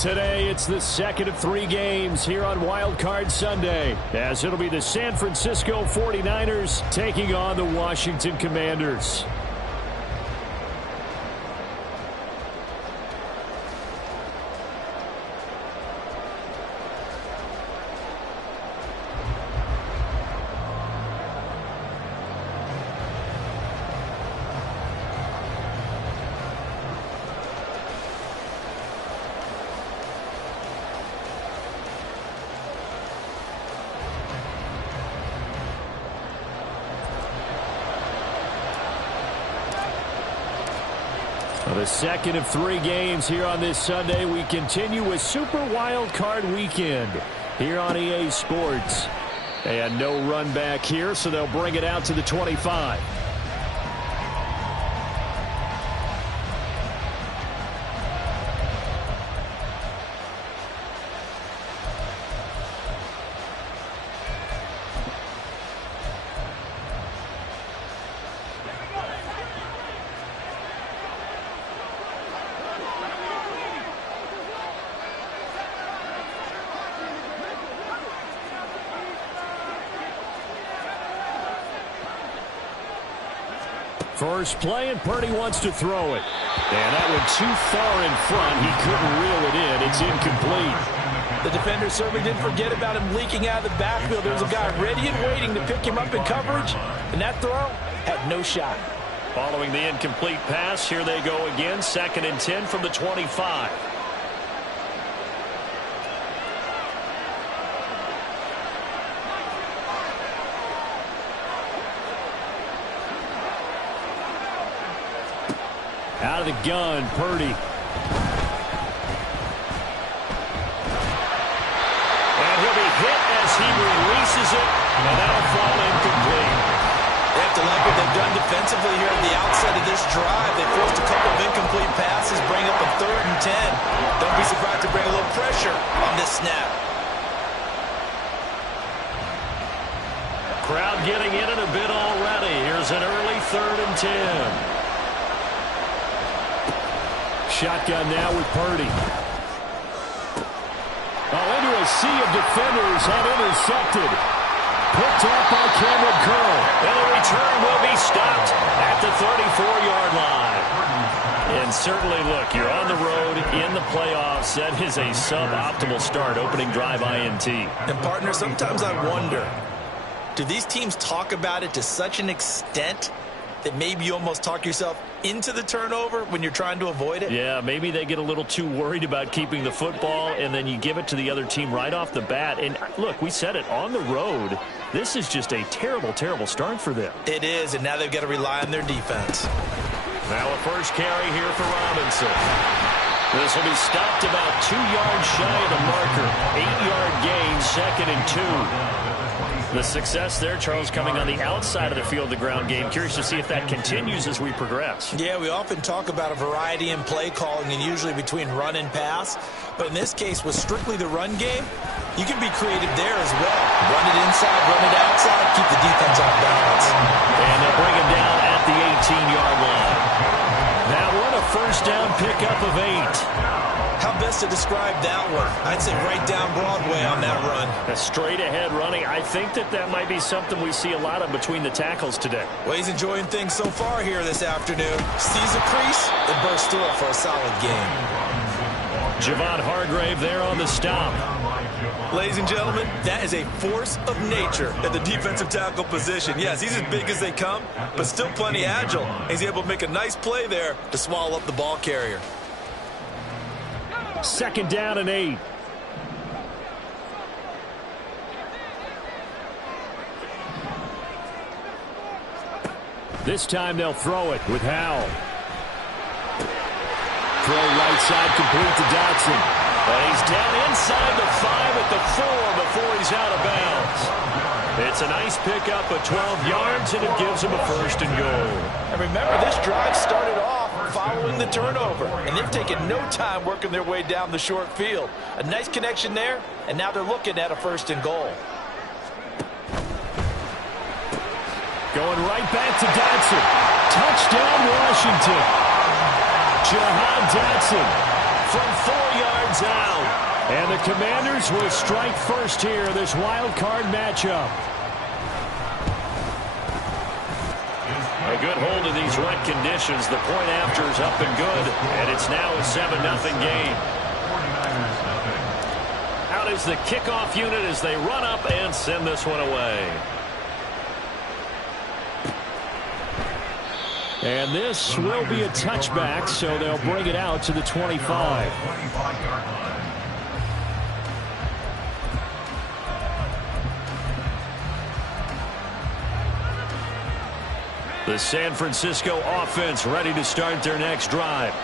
Today, it's the second of 3 games here on Wild Card Sunday, as it'll be the San Francisco 49ers taking on the Washington Commanders. The second of 3 games here on this Sunday. We continue with Super Wild Card Weekend here on EA Sports. And no run back here, so they'll bring it out to the 25. First play, and Purdy wants to throw it. And that went too far in front. He couldn't reel it in. It's incomplete. The defender certainly didn't forget about him leaking out of the backfield. There was a guy ready and waiting to pick him up in coverage, and that throw had no shot. Following the incomplete pass, here they go again. 2nd and 10 from the 25. Out of the gun, Purdy. And he'll be hit as he releases it, and that'll fall incomplete. They have to like what they've done defensively here at the outset of this drive. They forced a couple of incomplete passes, bring up a 3rd and 10. Don't be surprised to bring a little pressure on this snap. Crowd getting in it a bit already. Here's an early 3rd and 10. Shotgun now with Purdy. Into a sea of defenders and intercepted. Picked up by Cameron Curl. And the return will be stopped at the 34-yard line. And certainly, look, you're on the road in the playoffs. That is a suboptimal start, opening drive INT. And, partner, sometimes I wonder, do these teams talk about it to such an extent that maybe you almost talk yourself into the turnover when you're trying to avoid it? Yeah, maybe they get a little too worried about keeping the football, and then you give it to the other team right off the bat. And look, we said it, on the road, this is just a terrible, terrible start for them. It is, and now they've got to rely on their defense. Now a first carry here for Robinson. This will be stopped about 2 yards shy of the marker. 8-yard gain, 2nd and 2. The success there, Charles, coming on the outside of the field, the ground game. Curious to see if that continues as we progress. Yeah, we often talk about a variety in play calling and usually between run and pass. But in this case, with strictly the run game, you can be creative there as well. Run it inside, run it outside, keep the defense off balance. And they'll bring him down at the 18-yard line. That one, a first down pickup of 8. How best to describe that one? I'd say right down Broadway on that run. A straight-ahead running. I think that might be something we see a lot of between the tackles today. Well, he's enjoying things so far here this afternoon. Sees a crease and bursts through it for a solid game. Javon Hargrave there on the stop. Ladies and gentlemen, that is a force of nature at the defensive tackle position. Yes, he's as big as they come, but still plenty agile. He's able to make a nice play there to swallow up the ball carrier. 2nd down and 8. This time they'll throw it with Howell. Throw right side complete to Dotson. And he's down inside the 5 at the 4 before he's out of bounds. It's a nice pickup of 12 yards, and it gives him a 1st and goal. And remember, this drive started off following the turnover, and they've taken no time working their way down the short field. A nice connection there, and now they're looking at a 1st and goal. Going right back to Dotson. Touchdown, Washington. Jahan Dotson from 4 yards out. And the Commanders will strike first here in this wild card matchup. A good hold of these wet conditions. The point after is up and good, and it's now a 7-0 game. Out is the kickoff unit as they run up and send this one away. And this will be a touchback, so they'll bring it out to the 25. The San Francisco offense ready to start their next drive.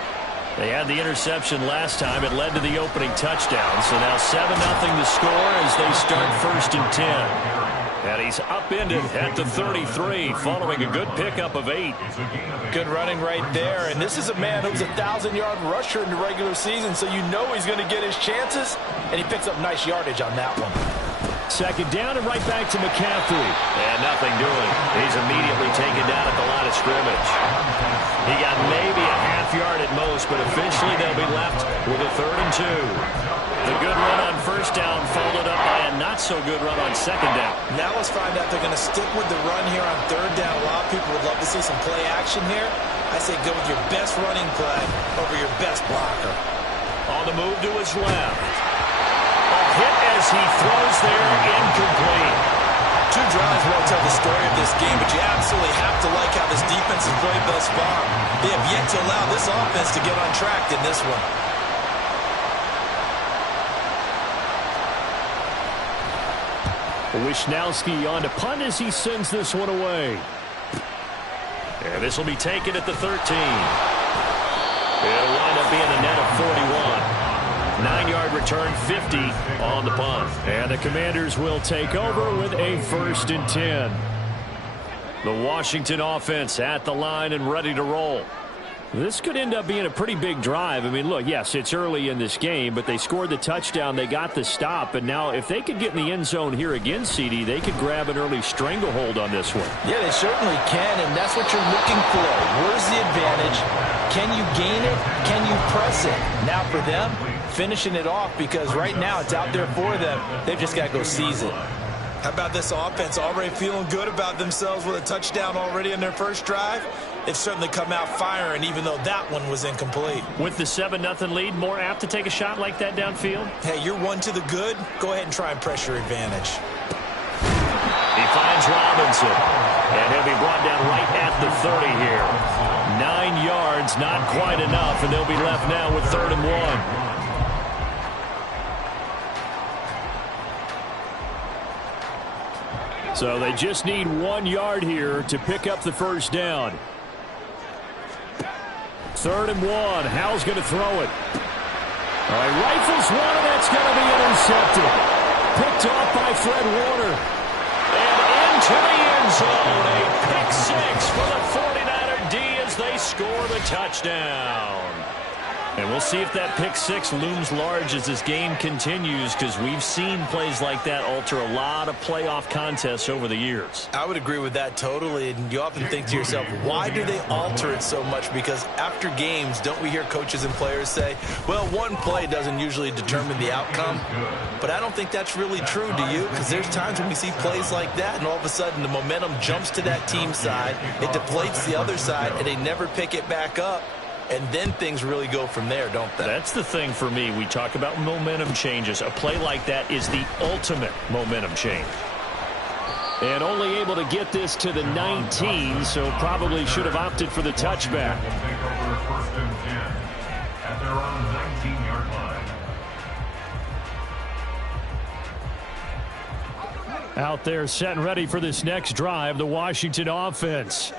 They had the interception last time. It led to the opening touchdown. So now 7-0 the score as they start 1st and 10. And he's upended at the 33 following a good pickup of 8. Good running right there. And this is a man who's a 1,000-yard rusher in the regular season, so you know he's going to get his chances. And he picks up nice yardage on that one. 2nd down and right back to McCaffrey. And nothing doing. He's immediately taken down at the line of scrimmage. He got maybe a half yard at most, but eventually they'll be left with a 3rd and 2. The good run on 1st down followed up by a not-so-good run on 2nd down. Now let's find out they're going to stick with the run here on 3rd down. A lot of people would love to see some play action here. I say go with your best running play over your best blocker. On the move to his left. A hit as he throws there, incomplete. 2 drives won't tell the story of this game, but you absolutely have to like how this defense has played thus far. They have yet to allow this offense to get on track in this one. Wishnowski on to punt as he sends this one away. And this will be taken at the 13. It'll wind up being a net of 41. 9-yard return, 50 on the punt. And the Commanders will take over with a 1st and 10. The Washington offense at the line and ready to roll. This could end up being a pretty big drive. I mean, look, yes, it's early in this game, but they scored the touchdown. They got the stop. And now if they could get in the end zone here again, CD, they could grab an early stranglehold on this one. Yeah, they certainly can, and that's what you're looking for. Where's the advantage? Can you gain it? Can you press it? Now for them, finishing it off, because right now it's out there for them. They've just got to go seize it. How about this offense already feeling good about themselves with a touchdown already in their first drive? They've certainly come out firing, even though that one was incomplete. With the 7-0 lead, more apt to take a shot like that downfield? Hey, you're one to the good. Go ahead and try and press your advantage. He finds Robinson, and he'll be brought down right at the 30 here. 9 yards, not quite enough, and they'll be left now with 3rd and 1. So they just need 1 yard here to pick up the 1st down. 3rd and 1. Howell's going to throw it. All right, rifles one, and that's going to be intercepted. Picked off by Fred Warner. And into the end zone. A pick 6 for the 49er D as they score the touchdown. And we'll see if that pick 6 looms large as this game continues, because we've seen plays like that alter a lot of playoff contests over the years. I would agree with that totally, and you often think to yourself, why do they alter it so much? Because after games, don't we hear coaches and players say, well, one play doesn't usually determine the outcome? But I don't think that's really true, do you? Because there's times when we see plays like that, and all of a sudden the momentum jumps to that team side, it deflates the other side, and they never pick it back up. And then things really go from there, don't they? That's the thing for me. We talk about momentum changes. A play like that is the ultimate momentum change. And only able to get this to the 19, so probably should have opted for the touchback. Out there set and ready for this next drive, the Washington offense.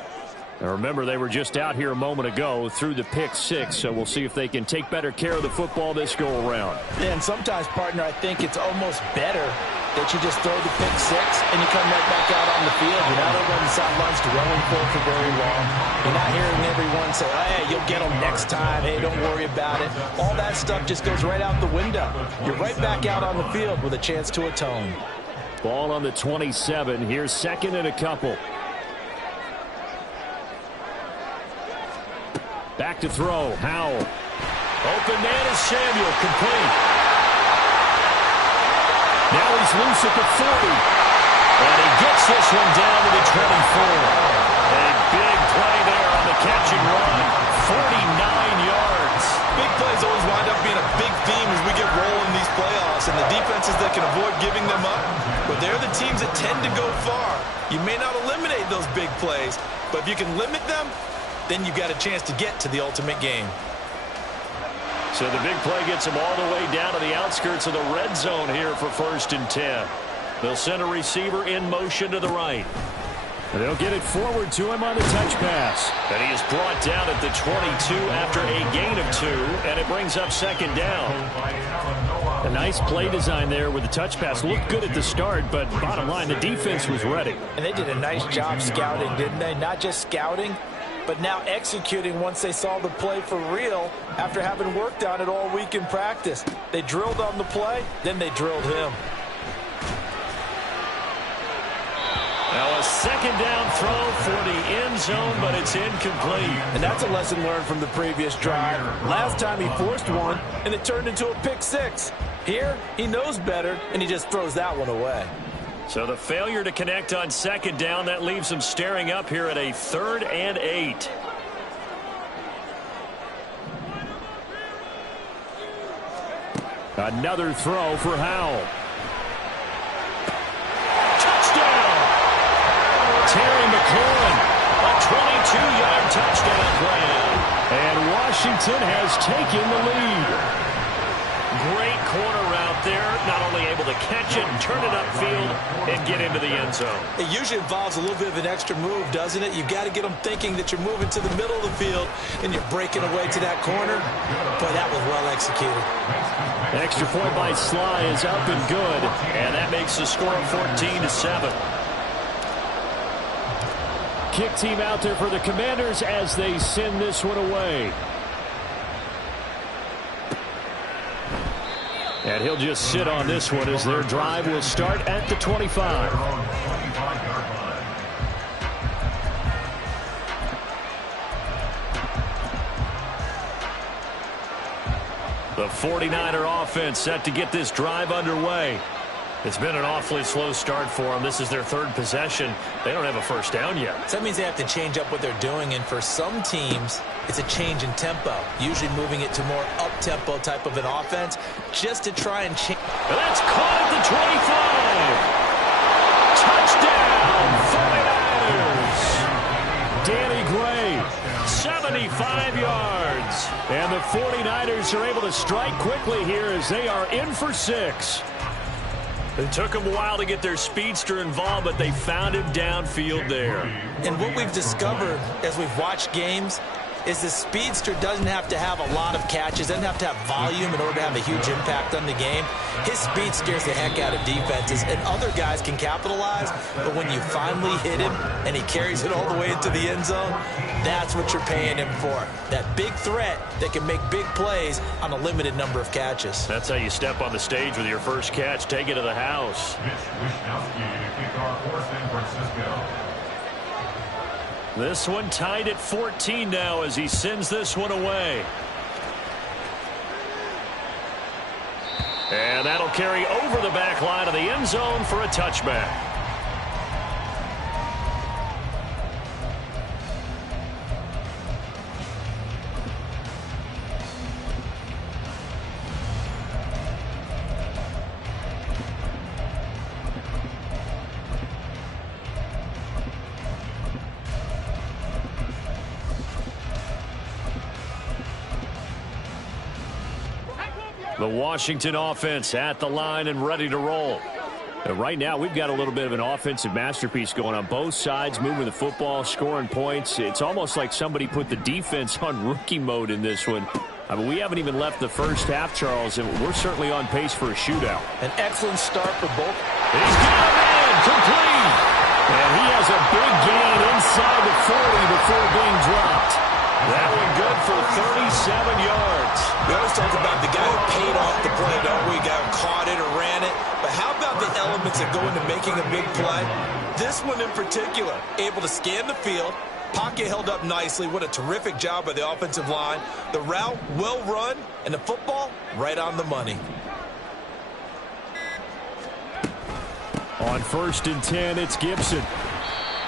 Now remember, they were just out here a moment ago through the pick 6, so we'll see if they can take better care of the football this go-around. Yeah, and sometimes, partner, I think it's almost better that you just throw the pick 6 and you come right back out on the field. You're not over on the sidelines dwelling for very long. You're not hearing everyone say, oh, hey, you'll get them next time. Hey, don't worry about it. All that stuff just goes right out the window. You're right back out on the field with a chance to atone. Ball on the 27. Here's 2nd and a couple. Back to throw. Howell. Open man is Samuel. Complete. He's loose at the 40. And he gets this one down to the 24. A big play there on the catch and run. 49 yards. Big plays always wind up being a big theme as we get rolling these playoffs, and the defenses that can avoid giving them up, but they're the teams that tend to go far. You may not eliminate those big plays, but if you can limit them, then you've got a chance to get to the ultimate game. So the big play gets them all the way down to the outskirts of the red zone here for 1st and 10. They'll send a receiver in motion to the right. And they'll get it forward to him on the touch pass. And he is brought down at the 22 after a gain of 2, and it brings up 2nd down. A nice play design there with the touch pass. Looked good at the start, but bottom line, the defense was ready. And they did a nice job scouting, didn't they? Not just scouting, but now executing once they saw the play for real after having worked on it all week in practice. They drilled on the play, then they drilled him. Now a 2nd down throw for the end zone, but it's incomplete. And that's a lesson learned from the previous drive. Last time he forced one, and it turned into a pick 6. Here, he knows better, and he just throws that one away. So the failure to connect on 2nd down, that leaves him staring up here at a 3rd and 8. Another throw for Howell. Terry McLaurin, a 22-yard touchdown play. And Washington has taken the lead. Great corner route there. Not only able to catch it, turn it upfield, and get into the end zone. It usually involves a little bit of an extra move, doesn't it? You've got to get them thinking that you're moving to the middle of the field, and you're breaking away to that corner. Boy, that was well executed. Extra point by Sly is up and good, and that makes the score 14-7. Kick team out there for the Commanders as they send this one away. And he'll just sit on this one as their drive will start at the 25. The 49er offense set to get this drive underway. It's been an awfully slow start for them. This is their 3rd possession. They don't have a 1st down yet. So that means they have to change up what they're doing, and for some teams, it's a change in tempo, usually moving it to more up-tempo type of an offense, just to try and change. And that's caught at the 25. Touchdown, 49ers. Danny Gray, 75 yards. And the 49ers are able to strike quickly here as they are in for 6. It took them a while to get their speedster involved, but they found him downfield there. And what we've discovered as we've watched games is the speedster doesn't have to have a lot of catches, doesn't have to have volume in order to have a huge impact on the game. His speed scares the heck out of defenses, and other guys can capitalize, but when you finally hit him and he carries it all the way into the end zone, that's what you're paying him for. That big threat that can make big plays on a limited number of catches. That's how you step on the stage with your first catch. Take it to the house. This one tied at 14 now as he sends this one away. And that'll carry over the back line of the end zone for a touchback. The Washington offense at the line and ready to roll. And right now, we've got a little bit of an offensive masterpiece going on both sides, moving the football, scoring points. It's almost like somebody put the defense on rookie mode in this one. I mean, we haven't even left the first half, Charles, and we're certainly on pace for a shootout. An excellent start for both. He's got a man complete. And he has a big gain inside the 40 before being dropped. That one good for 37 yards. We always talk about the guy who paid off the play, don't we? Guy who caught it or ran it. But how about the elements that go into making a big play? This one in particular, able to scan the field. Pocket held up nicely. What a terrific job by the offensive line. The route, well run, and the football, right on the money. On 1st and 10, it's Gibson.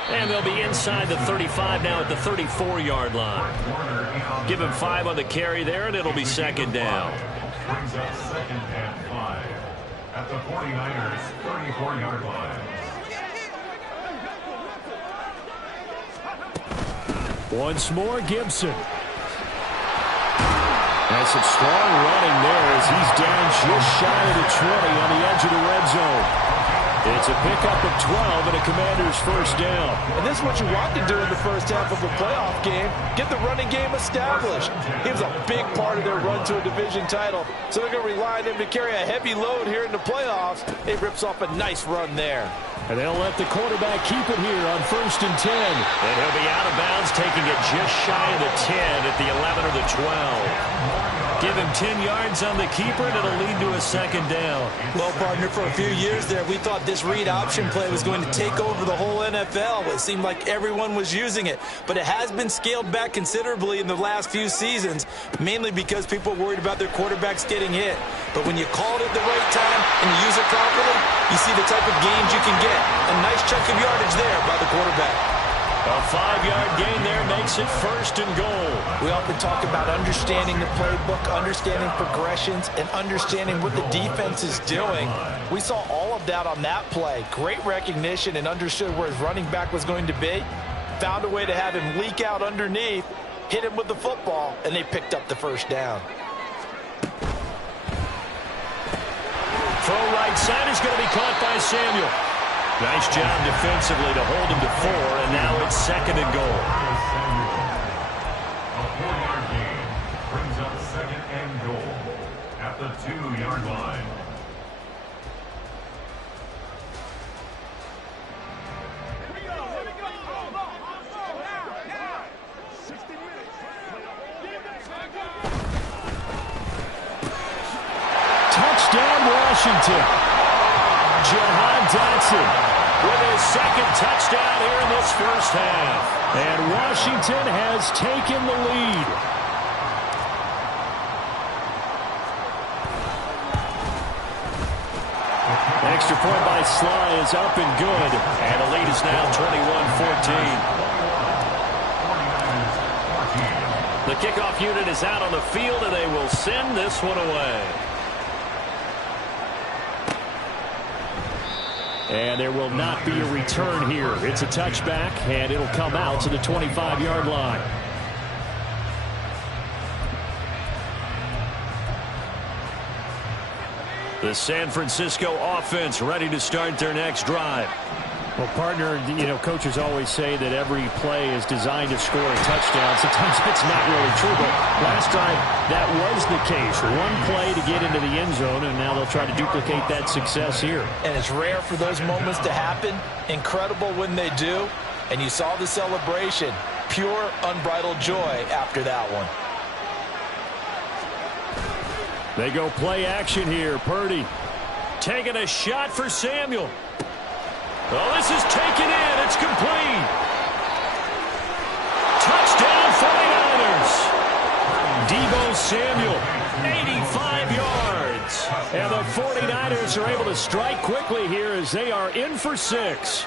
And they'll be inside the 35 now at the 34-yard line. Give him 5 on the carry there, and it'll be 2nd down. Brings up 2nd and 5 at the 49ers 34-yard line. Once more, Gibson. And some strong running there as he's down just shy of the 20 on the edge of the red zone. It's a pickup of 12 and a Commander's 1st down. And this is what you want to do in the first half of a playoff game. Get the running game established. He was a big part of their run to a division title. So they're going to rely on him to carry a heavy load here in the playoffs. It rips off a nice run there. And they'll let the quarterback keep it here on 1st and 10. And he'll be out of bounds, taking it just shy of the 10 at the 11 or the 12. Give him 10 yards on the keeper, and it'll lead to a 2nd down. Well, partner, for a few years there, we thought this read option play was going to take over the whole NFL. It seemed like everyone was using it. But it has been scaled back considerably in the last few seasons, mainly because people are worried about their quarterbacks getting hit. But when you call it at the right time and you use it properly, you see the type of gains you can get. A nice chunk of yardage there by the quarterback. A 5-yard gain there makes it 1st and goal. We often talk about understanding the playbook, understanding progressions, and understanding what the defense is doing. We saw all of that on that play. Great recognition and understood where his running back was going to be. Found a way to have him leak out underneath, hit him with the football, and they picked up the 1st down. Throw right side is going to be caught by Samuel. Nice job defensively to hold him to 4, and now it's 2nd and goal. A 4-yard gain brings up 2nd and goal at the 2-yard line. Touchdown, Washington. Jahan Dotson with his 2nd touchdown here in this 1st half. And Washington has taken the lead. Extra point by Sly is up and good. And the lead is now 21-14. The kickoff unit is out on the field, and they will send this one away. And there will not be a return here. It's a touchback, and it'll come out to the 25-yard line. The San Francisco offense ready to start their next drive. Well, partner, coaches always say that every play is designed to score a touchdown. Sometimes it's not really true, but last drive that was the case. One play to get into the end zone, and now they'll try to duplicate that success here. And it's rare for those moments to happen. Incredible when they do. And you saw the celebration. Pure, unbridled joy after that one. They go play action here. Purdy taking a shot for Samuel. Oh, this is taken in. It's complete. Touchdown 49ers. Deebo Samuel, 85 yards. And the 49ers are able to strike quickly here as they are in for 6.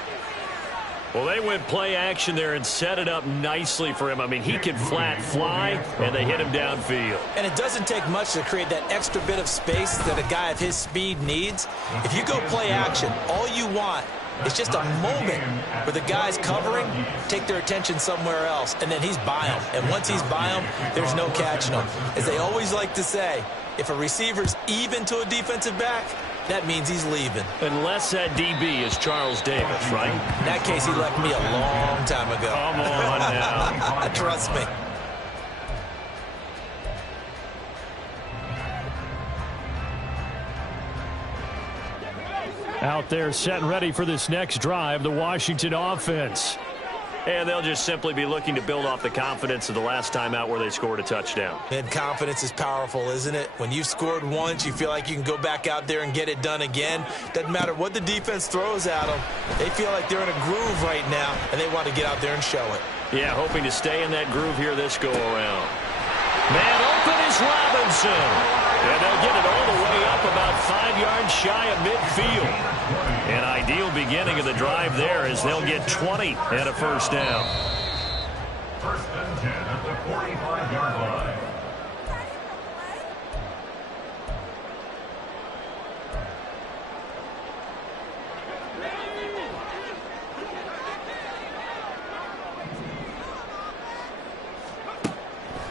Well, they went play action there and set it up nicely for him. I mean, he can flat fly, and they hit him downfield. And it doesn't take much to create that extra bit of space that a guy of his speed needs. If you go play action, all you want is just a moment where the guys covering take their attention somewhere else, and then he's by them. And once he's by them, there's no catching him. As they always like to say, if a receiver's even to a defensive back, that means he's leaving. Unless that DB is Charles Davis, right? In that case, he left me a long time ago. Come on now. Trust me. Out there set and ready for this next drive, the Washington offense. And they'll just simply be looking to build off the confidence of the last time out where they scored a touchdown. And confidence is powerful, isn't it? When you've scored once, you feel like you can go back out there and get it done again. Doesn't matter what the defense throws at them. They feel like they're in a groove right now, and they want to get out there and show it. Yeah, hoping to stay in that groove here this go-around. Man open is Robinson. And they'll get it all the way up about 5 yards shy of midfield. An ideal beginning of the drive there as they'll get 20 and a first down. First and 10 at the 45-yard line.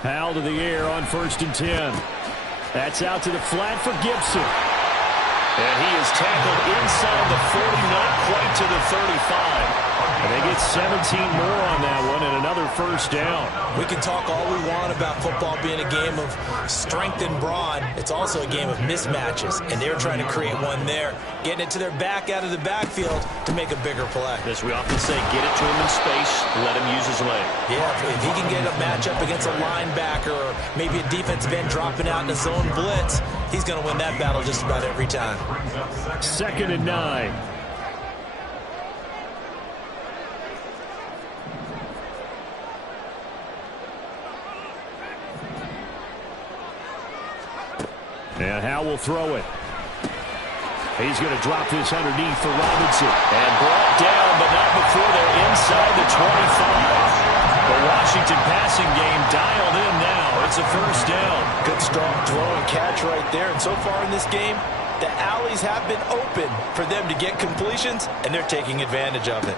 Powell to the air on first and 10. That's out to the flat for Gibson. And he is tackled inside the 40, not quite to the 35. And they get 17 more on that one and another first down. We can talk all we want about football being a game of strength and brawn. It's also a game of mismatches, and they're trying to create one there, getting it to their back out of the backfield to make a bigger play. As we often say, get it to him in space, let him use his leg. Yeah, if he can get a matchup against a linebacker or maybe a defensive end dropping out in a zone blitz, he's going to win that battle just about every time. Second and 9. And Howell will throw it. He's going to drop this underneath for Robinson. And brought down, but not before they're inside the 25. The Washington passing game dialed in now. It's a first down. Good strong throw and catch right there. And so far in this game, the alleys have been open for them to get completions, and they're taking advantage of it.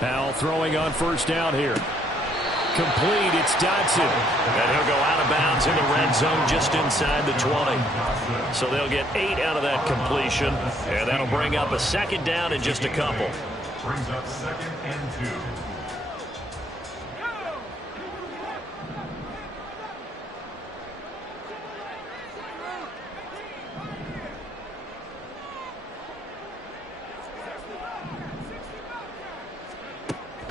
Powell throwing on first down here. Complete, it's Dodson. And he'll go out of bounds in the red zone just inside the 20. So they'll get 8 out of that completion. And that'll bring up a second down in just a couple. Brings up second and 2.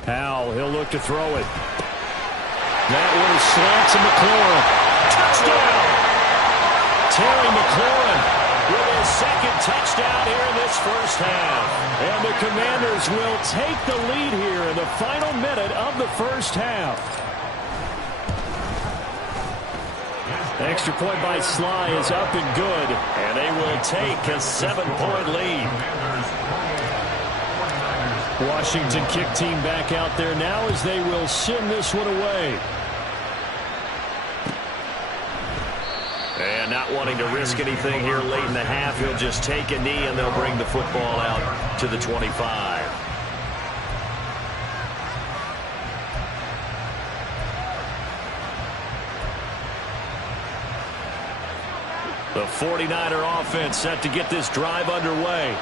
Powell, he'll look to throw it. That one is slant to McLaurin. Touchdown! Terry McLaurin with his second touchdown here in this first half. And the Commanders will take the lead here in the final minute of the first half. Extra point by Sly is up and good. And they will take a 7-point lead. Washington kick team back out there now as they will send this one away. And not wanting to risk anything here late in the half, he'll just take a knee and they'll bring the football out to the 25. The 49er offense set to get this drive underway.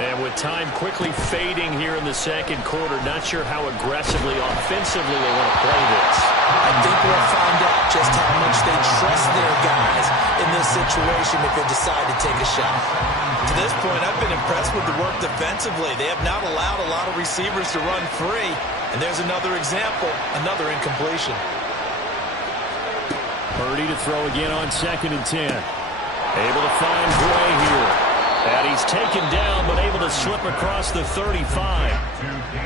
And with time quickly fading here in the second quarter, not sure how aggressively, offensively they want to play this. I think we'll find out just how much they trust their guys in this situation if they decide to take a shot. To this point, I've been impressed with the work defensively. They have not allowed a lot of receivers to run free. And there's another example, another incompletion. Purdy to throw again on second and 10. Able to find Gray here. And he's taken down, but able to slip across the 35.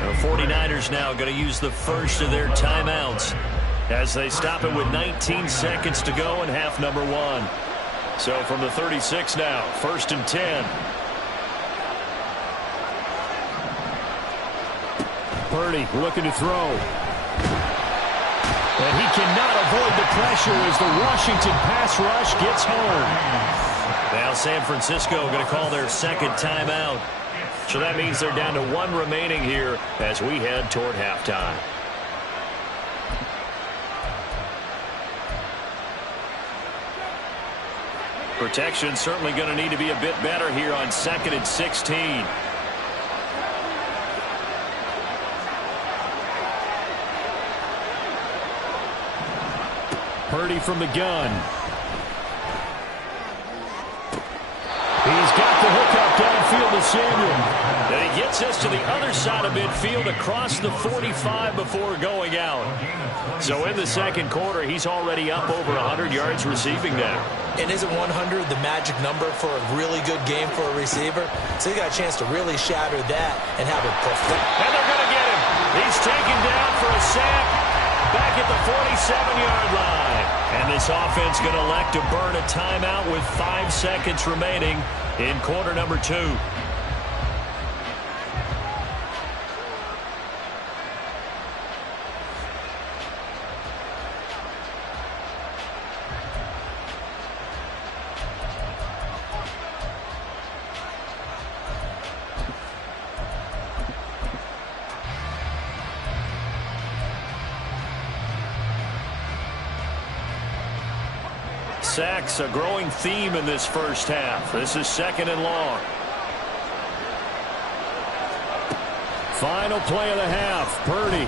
The 49ers now going to use the first of their timeouts as they stop it with 19 seconds to go in half number 1. So from the 36 now, first and 10. Purdy looking to throw. And he cannot avoid the pressure as the Washington pass rush gets home. Now San Francisco going to call their second timeout. So that means they're down to 1 remaining here as we head toward halftime. Protection certainly going to need to be a bit better here on second and 16. Purdy from the gun. He's got the hookup downfield to Samuel. And he gets us to the other side of midfield across the 45 before going out. So in the second quarter, he's already up over 100 yards receiving now. And isn't 100 the magic number for a really good game for a receiver? So he got a chance to really shatter that and have a perfect. And they're going to get him. He's taken down for a sack back at the 47-yard line. And And this offense going to elect to burn a timeout with 5 seconds remaining in quarter number 2. Sacks, a growing theme in this first half. This is 2nd and long. Final play of the half. Purdy.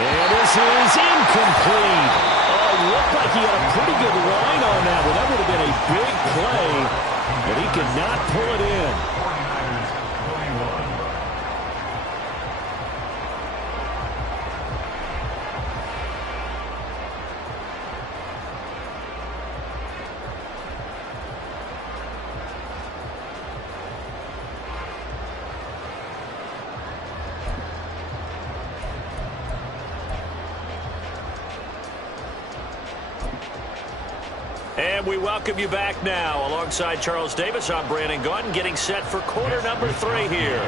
And this is incomplete. Oh, looked like he had a pretty good line on that one. That would have been a big play, but he could not pull it in. 49ers 21. And we welcome you back now. Alongside Charles Davis, I'm Brandon Gaudin, getting set for quarter number 3 here.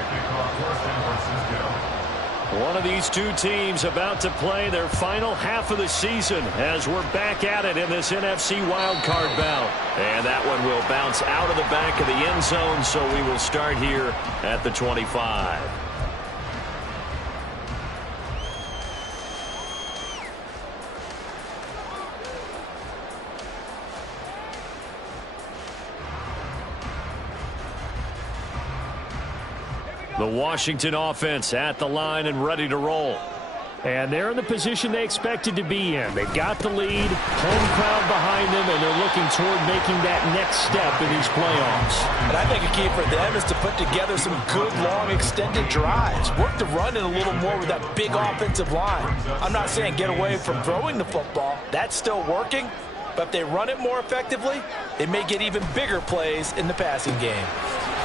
One of these two teams about to play their final half of the season as we're back at it in this NFC wildcard bout. And that one will bounce out of the back of the end zone, so we will start here at the 25. The Washington offense at the line and ready to roll. And they're in the position they expected to be in. They've got the lead, home crowd behind them, and they're looking toward making that next step in these playoffs. And I think a key for them is to put together some good, long, extended drives. Work the run in a little more with that big offensive line. I'm not saying get away from throwing the football. That's still working. But if they run it more effectively, they may get even bigger plays in the passing game.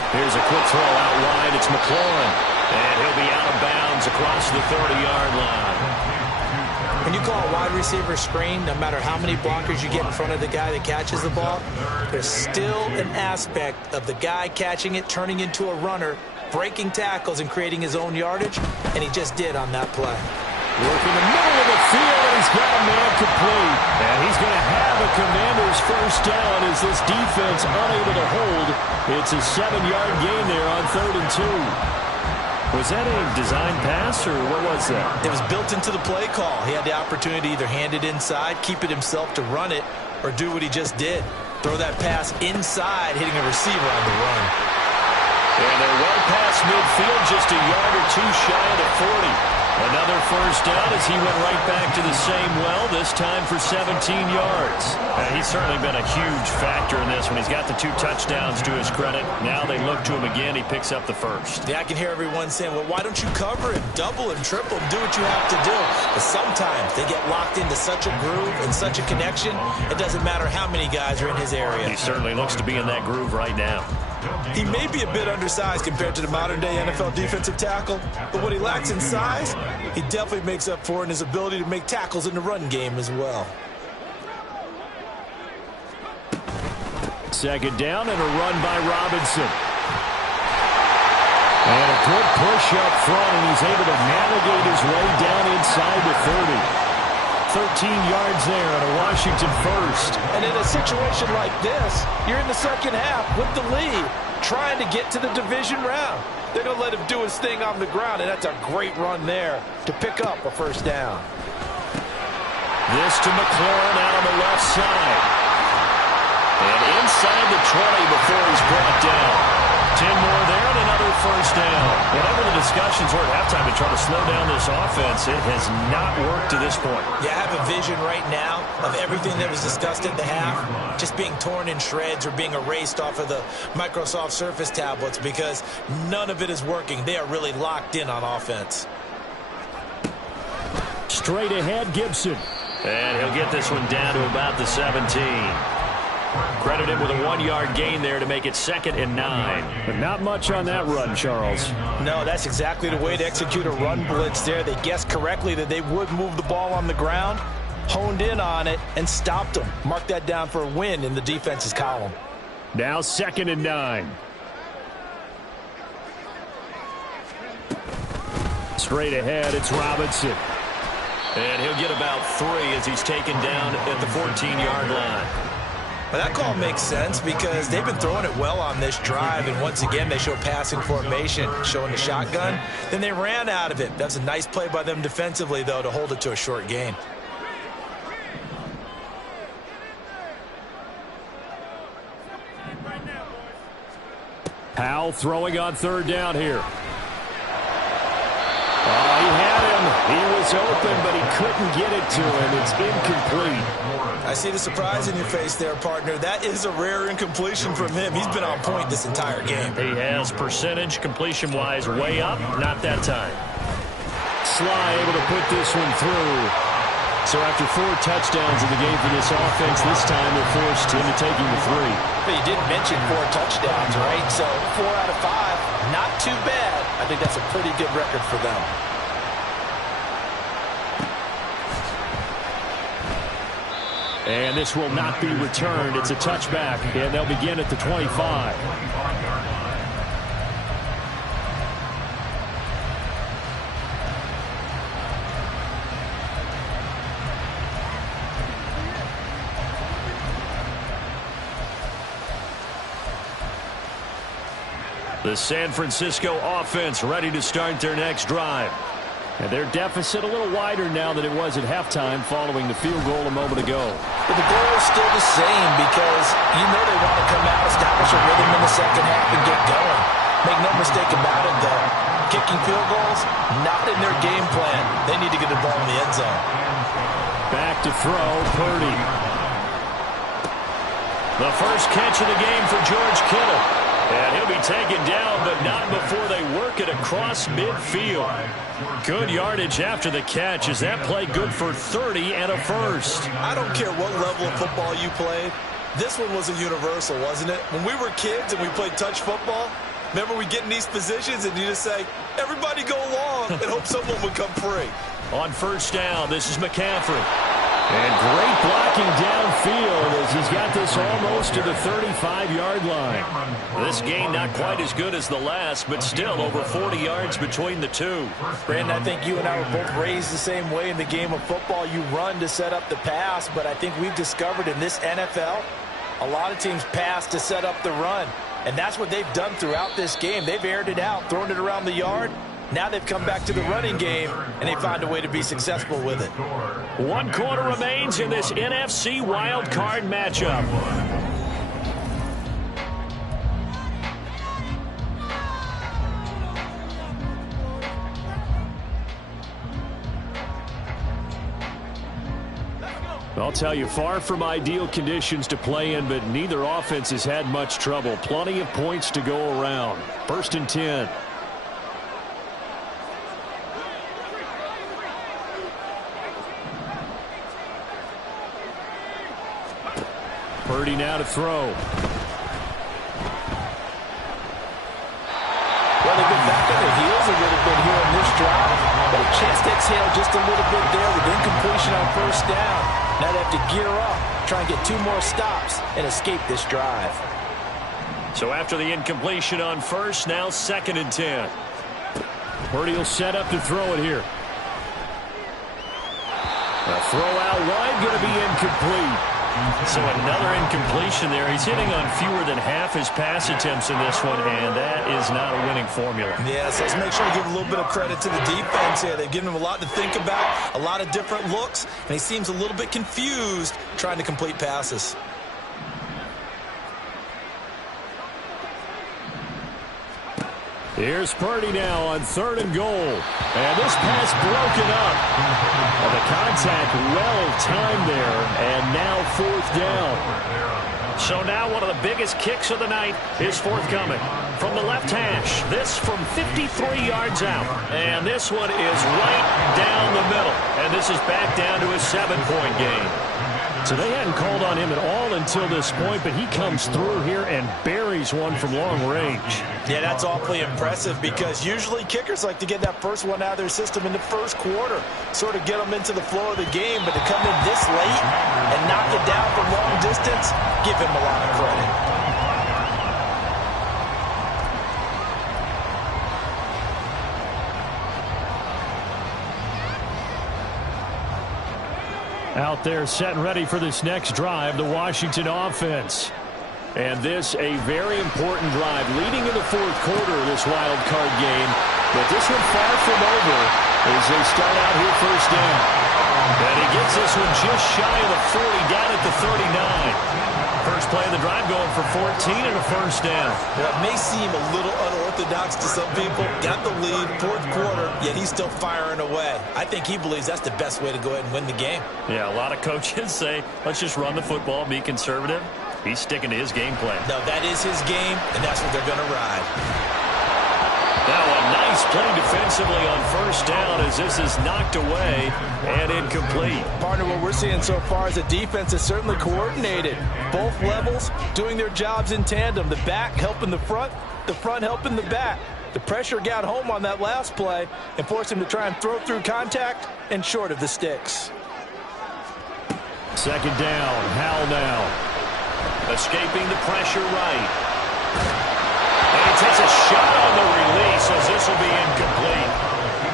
Here's a quick throw out wide. It's McLaurin. And he'll be out of bounds across the 30-yard line. When you call a wide receiver screen, no matter how many blockers you get in front of the guy that catches the ball, there's still an aspect of the guy catching it, turning into a runner, breaking tackles, and creating his own yardage, and he just did on that play. Working the middle of the field, and he's got a man complete. And he's going to have a Commanders first down as this defense unable to hold. It's a 7-yard gain there on 3rd and 2. Was that a design pass, or what was that? It was built into the play call. He had the opportunity to either hand it inside, keep it himself to run it, or do what he just did. Throw that pass inside, hitting a receiver on the run. And they're well past midfield, just a yard or two shy of the 40. Another first down as he went right back to the same well, this time for 17 yards. He's certainly been a huge factor in this when he's got the 2 touchdowns to his credit. Now they look to him again. He picks up the first. Yeah, I can hear everyone saying, well, why don't you cover him, double him, triple him, do what you have to do. But sometimes they get locked into such a groove and such a connection, it doesn't matter how many guys are in his area. He certainly looks to be in that groove right now. He may be a bit undersized compared to the modern-day NFL defensive tackle, but what he lacks in size, he definitely makes up for in his ability to make tackles in the run game as well. 2nd down and a run by Robinson. And a good push up front, and he's able to navigate his way down inside the 30. 13 yards there on a Washington first. And in a situation like this, you're in the second half with the lead, trying to get to the division round. They're going to let him do his thing on the ground, and that's a great run there to pick up a first down. This to McLaurin out on the left side. And inside the 20 before he's brought down. 10 more there and another first down. Whatever the discussions were at halftime to try to slow down this offense, it has not worked to this point. Yeah, I have a vision right now of everything that was discussed at the half just being torn in shreds or being erased off of the Microsoft Surface tablets because none of it is working. They are really locked in on offense. Straight ahead, Gibson. And he'll get this one down to about the 17. Credit him with a 1-yard gain there to make it 2nd and 9. But not much on that run, Charles. No, that's exactly the way to execute a run blitz there. They guessed correctly that they would move the ball on the ground. honed in on it and stopped them. Mark that down for a win in the defense's column. Now 2nd and 9. Straight ahead, it's Robinson. And he'll get about 3 as he's taken down at the 14-yard line. Well, that call makes sense because they've been throwing it well on this drive, and once again they show passing formation, showing the shotgun. Then they ran out of it. That's a nice play by them defensively, though, to hold it to a short gain. Powell throwing on 3rd down here. He had him. He was open, but he couldn't get it to him. It's incomplete. I see the surprise in your face there, partner. That is a rare incompletion from him. He's been on point this entire game. He has percentage completion-wise way up. Not that time. Sly able to put this one through. So after 4 touchdowns in the game for this offense, this time they're forced into taking the 3. But you did mention 4 touchdowns, right? So 4 out of 5, not too bad. I think that's a pretty good record for them. And this will not be returned. It's a touchback, and they'll begin at the 25. The San Francisco offense ready to start their next drive. And their deficit a little wider now than it was at halftime following the field goal a moment ago. But the goal is still the same because you know they want to come out, establish a rhythm in the second half, and get going. Make no mistake about it, though. Kicking field goals, not in their game plan. They need to get the ball in the end zone. Back to throw, Purdy. The first catch of the game for George Kittle. And he'll be taken down, but not before they work it across midfield. Good yardage after the catch. Is that play good for 30 and a first? I don't care what level of football you played. This one was a universal, wasn't it? When we were kids and we played touch football, remember we get in these positions and you just say, everybody go long and hope someone would come free. On 1st down, this is McCaffrey. And great blocking downfield as he's got this almost to the 35-yard line. This game not quite as good as the last, but still over 40 yards between the two. Brandon, I think you and I were both raised the same way in the game of football. You run to set up the pass, but I think we've discovered in this NFL, a lot of teams pass to set up the run. And that's what they've done throughout this game. They've aired it out, thrown it around the yard. Now they've come back to the running game, and they find a way to be successful with it. 1 quarter remains in this NFC wild card matchup. I'll tell you, far from ideal conditions to play in, but neither offense has had much trouble. Plenty of points to go around. 1st and 10. Purdy now to throw. Well, they've been back on their heels a little bit here on this drive, but a chance to exhale just a little bit there with incompletion on 1st down. Now they have to gear up, try and get 2 more stops, and escape this drive. So after the incompletion on 1st, now 2nd and 10. Purdy will set up to throw it here. A throw out wide, going to be incomplete. So another incompletion there. He's hitting on fewer than half his pass attempts in this one, and that is not a winning formula. Yes, let's make sure to give a little bit of credit to the defense here. They've given him a lot to think about, a lot of different looks, and he seems a little bit confused trying to complete passes. Here's Purdy now on 3rd and goal. And this pass broken up. And the contact well-timed there. And now 4th down. So now one of the biggest kicks of the night is forthcoming. From the left hash, this from 53 yards out. And this one is right down the middle. And this is back down to a 7-point game. So they hadn't called on him at all until this point, but he comes through here and buries one from long range. Yeah, that's awfully impressive because usually kickers like to get that first one out of their system in the first quarter, sort of get them into the flow of the game, but to come in this late and knock it down from long distance, give him a lot of credit. Out there set and ready for this next drive, the Washington offense. And this a very important drive leading in the fourth quarter of this wild card game. But this one far from over as they start out here first down. And he gets this one just shy of the 40, down at the 39. First play of the drive going for 14 and a first down. Well, it may seem a little unorthodox to some people. Got the lead, fourth quarter, yet he's still firing away. I think he believes that's the best way to go ahead and win the game. Yeah, a lot of coaches say, let's just run the football, be conservative. He's sticking to his game plan. No, that is his game, and that's what they're going to ride. Now a nice play defensively on first down as this is knocked away and incomplete. Partner, what we're seeing so far is a defense is certainly coordinated. Both levels doing their jobs in tandem. The back helping the front helping the back. The pressure got home on that last play and forced him to try and throw through contact and short of the sticks. Second down, Howell now. Escaping the pressure right. And he takes a shot on the release as this will be incomplete.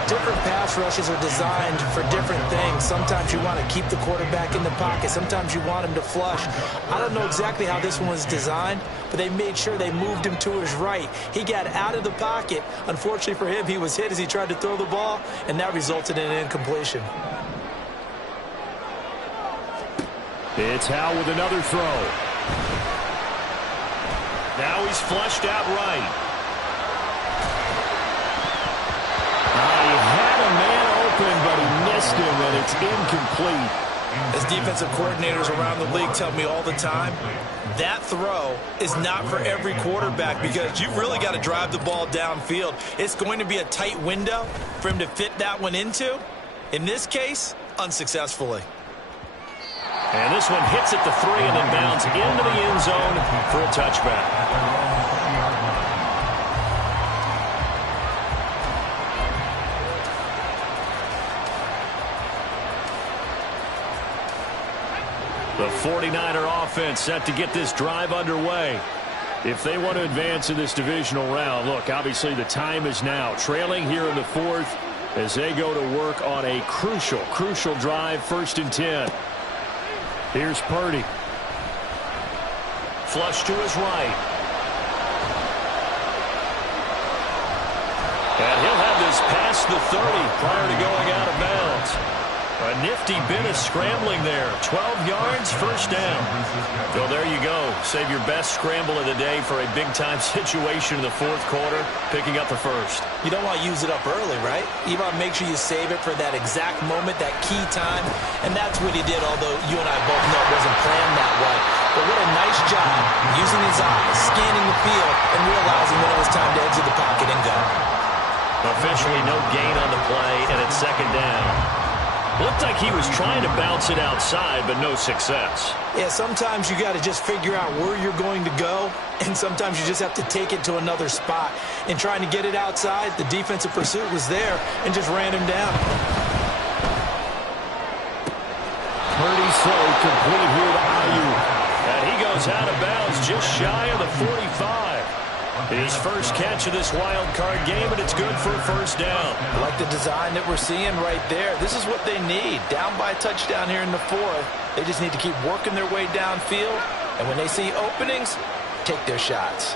Different pass rushes are designed for different things. Sometimes you want to keep the quarterback in the pocket. Sometimes you want him to flush. I don't know exactly how this one was designed, but they made sure they moved him to his right. He got out of the pocket. Unfortunately for him, he was hit as he tried to throw the ball, and that resulted in an incompletion. It's Howell with another throw. Now he's flushed out right. He had a man open, but he missed him, and it's incomplete. As defensive coordinators around the league tell me all the time, that throw is not for every quarterback because you've really got to drive the ball downfield. It's going to be a tight window for him to fit that one into. In this case, unsuccessfully. And this one hits at the 3 and then bounds into the end zone for a touchback. The 49er offense set to get this drive underway. If they want to advance in this divisional round, look, obviously the time is now. Trailing here in the fourth as they go to work on a crucial drive, 1st and 10. Here's Purdy. Flush to his right. And he'll have this past the 30 prior to going out of bounds. A nifty bit of scrambling there. 12 yards, first down. So there you go. Save your best scramble of the day for a big-time situation in the fourth quarter, picking up the first. You don't want to use it up early, right? You want to make sure you save it for that exact moment, that key time. And that's what he did, although you and I both know it wasn't planned that way. But what a nice job using his eyes, scanning the field, and realizing when it was time to exit the pocket and go. Officially no gain on the play, and it's second down. Looked like he was trying to bounce it outside, but no success. Yeah, sometimes you got to just figure out where you're going to go, and sometimes you just have to take it to another spot. In trying to get it outside, the defensive pursuit was there and just ran him down. Purdy's throw complete here to Ayuk. And he goes out of bounds just shy of the 45. His first catch of this wild card game, and it's good for a first down. I like the design that we're seeing right there. This is what they need. Down by a touchdown here in the fourth. They just need to keep working their way downfield. And when they see openings, take their shots.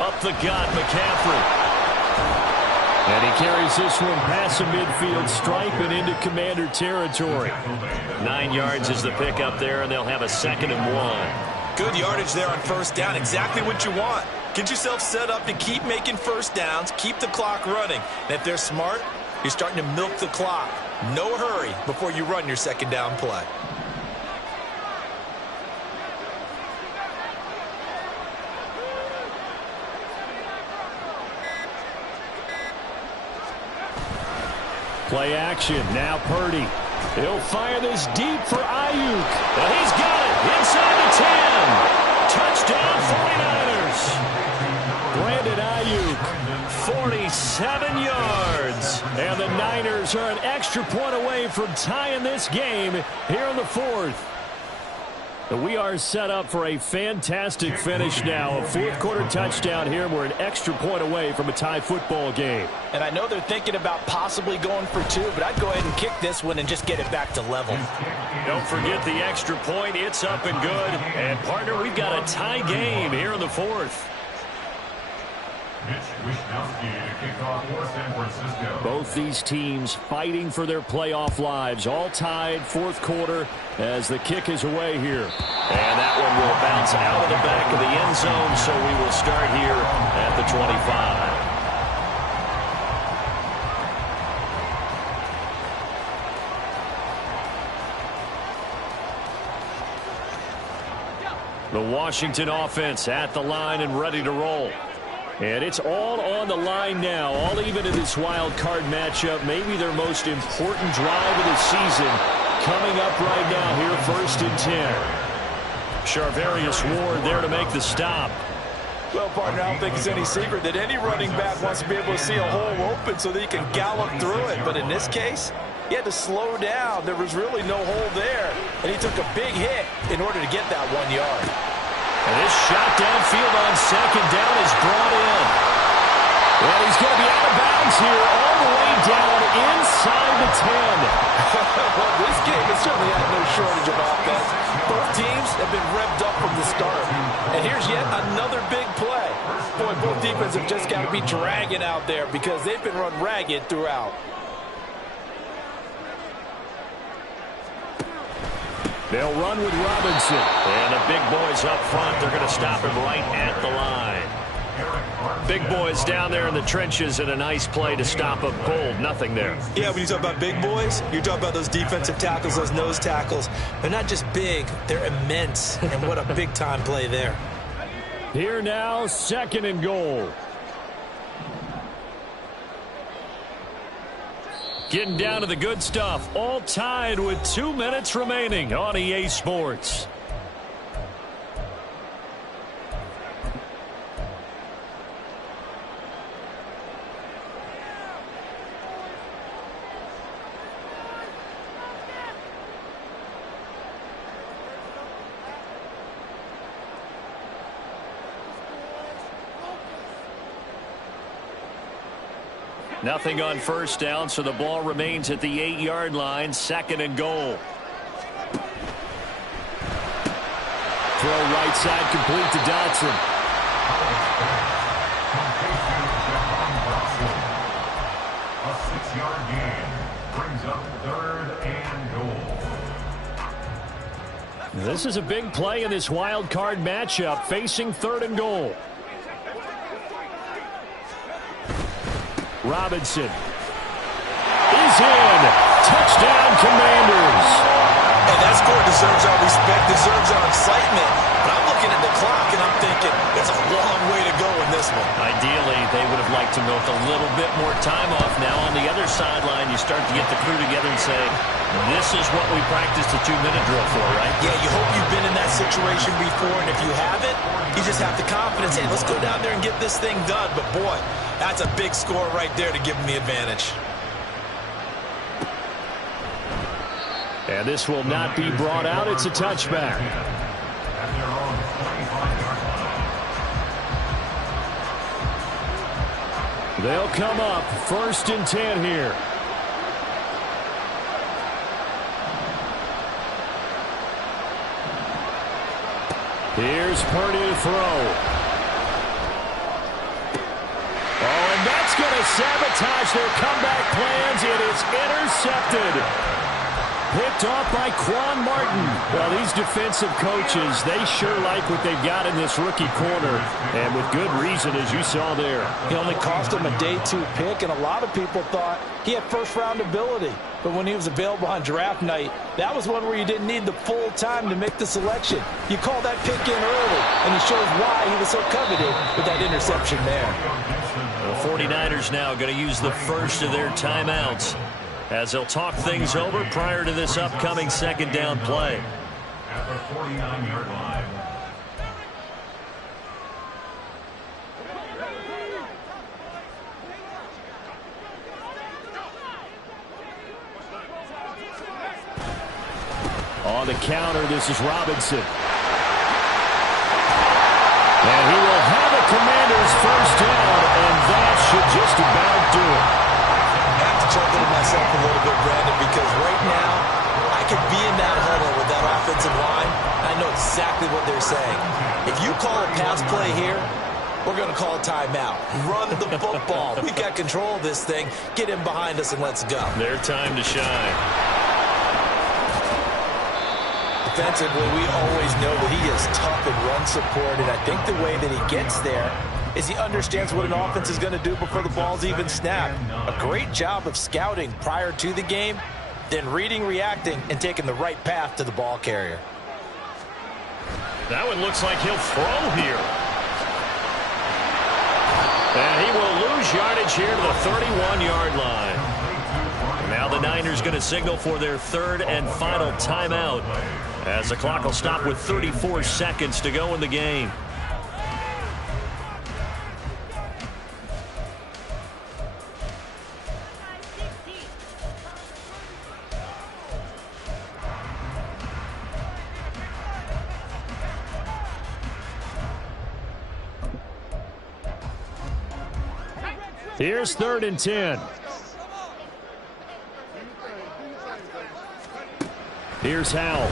Up the gut, McCaffrey. And he carries this one past the midfield stripe and into Commander territory. 9 yards is the pickup there, and they'll have a 2nd and 1. Good yardage there on first down. Exactly what you want. Get yourself set up to keep making first downs, keep the clock running. And if they're smart, you're starting to milk the clock. No hurry before you run your second down play. Play action. Now Purdy. He'll fire this deep for Ayuk. And he's got it inside the 10. Touchdown 49ers. Brandon Ayuk, 47 yards. And the Niners are an extra point away from tying this game here in the fourth. We are set up for a fantastic finish now. A fourth-quarter touchdown here. We're an extra point away from a tie football game. And I know they're thinking about possibly going for two, but I'd go ahead and kick this one and just get it back to level. Don't forget the extra point. It's up and good. And, partner, we've got a tie game here in the fourth. Mitch Wishnowsky to kick off for San Francisco. Both these teams fighting for their playoff lives. All tied, fourth quarter, as the kick is away here. And that one will bounce out of the back of the end zone, so we will start here at the 25. The Washington offense at the line and ready to roll. And it's all on the line now, all even in this wild card matchup. Maybe their most important drive of the season coming up right now here, 1st and 10. Charvarius Ward there to make the stop. Well, partner, I don't think it's any secret that any running back wants to be able to see a hole open so that he can gallop through it. But in this case, he had to slow down. There was really no hole there. And he took a big hit in order to get that 1 yard. And this shot downfield on second down is brought in. And he's going to be out of bounds here all the way down inside the 10. Well, this game has certainly had no shortage of offense. Both teams have been revved up from the start. And here's yet another big play. Boy, both defenses have just got to be dragging out there because they've been run ragged throughout. They'll run with Robinson. And the big boys up front, they're going to stop him right at the line. Big boys down there in the trenches, and a nice play to stop a cold. Nothing there. Yeah, when you talk about big boys, you're talking about those defensive tackles, those nose tackles. They're not just big, they're immense. And what a big-time play there. Here now, 2nd and goal. Getting down to the good stuff. All tied with 2 minutes remaining on EA Sports. Nothing on first down, so the ball remains at the 8-yard line. 2nd and goal. Throw right side complete to Dotson. A 6-yard gain brings up 3rd and goal. This is a big play in this wild card matchup, facing 3rd and goal. Robinson is in. Touchdown, Commanders. And that score deserves our respect, deserves our excitement. But I'm looking at the clock and I'm thinking it's a long way to go in this one. Ideally, they would have liked to milk a little bit more time off. Now on the other sideline, you start to get the crew together and say, this is what we practiced a 2-minute drill for, right? Yeah, you hope you've been in that situation before, and if you haven't, you just have the confidence, hey, let's go down there and get this thing done. But boy, that's a big score right there to give them the advantage. And this will not be brought out. It's a touchback. They'll come up 1st and 10 here. Here's Purdy to throw. Oh, and that's going to sabotage their comeback plans. It is intercepted. Picked off by Quan Martin. Well, these defensive coaches, they sure like what they've got in this rookie corner. And with good reason, as you saw there. He only cost him a day 2 pick, and a lot of people thought he had first-round ability. But when he was available on draft night, that was one where you didn't need the full time to make the selection. You call that pick in early, and he shows why he was so coveted with that interception there. The 49ers now going to use the first of their timeouts as they'll talk things over prior to this upcoming second down play. At the 49-yard line. On the counter, this is Robinson. And he will have a Commanders first down, and that should just about do it. I have to chuckle to myself a little bit, Brandon, because right now I could be in that huddle with that offensive line. I know exactly what they're saying. If you call a pass play here, we're going to call a timeout. Run the football. We've got control of this thing. Get him behind us and let's go. Their time to shine. Defensively, we always know that he is tough in run support, and I think the way that he gets there is he understands what an offense is going to do before the ball's even snapped. A great job of scouting prior to the game, then reading, reacting, and taking the right path to the ball carrier. That one looks like he'll throw here. And he will lose yardage here to the 31-yard line. Now the Niners going to signal for their third and final timeout, as the clock will stop with 34 seconds to go in the game. Here's 3rd and 10. Here's Howell.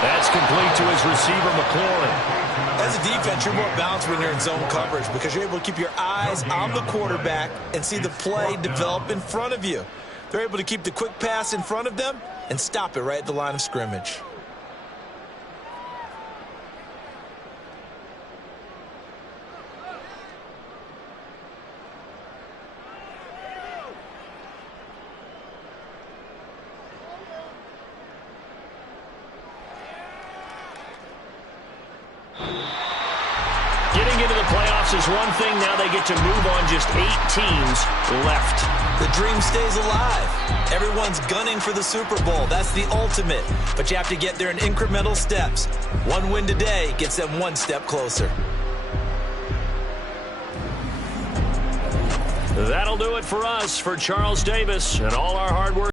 That's complete to his receiver, McLaurin. As a defense, you're more balanced when you're in zone coverage because you're able to keep your eyes on the quarterback and see the play develop in front of you. They're able to keep the quick pass in front of them and stop it right at the line of scrimmage. Getting into the playoffs is one thing. Now they get to move on just 8 teams left. The dream stays alive. Everyone's gunning for the Super Bowl. That's the ultimate. But you have to get there in incremental steps. One win today gets them one step closer. That'll do it for us. For Charles Davis and all our hard work.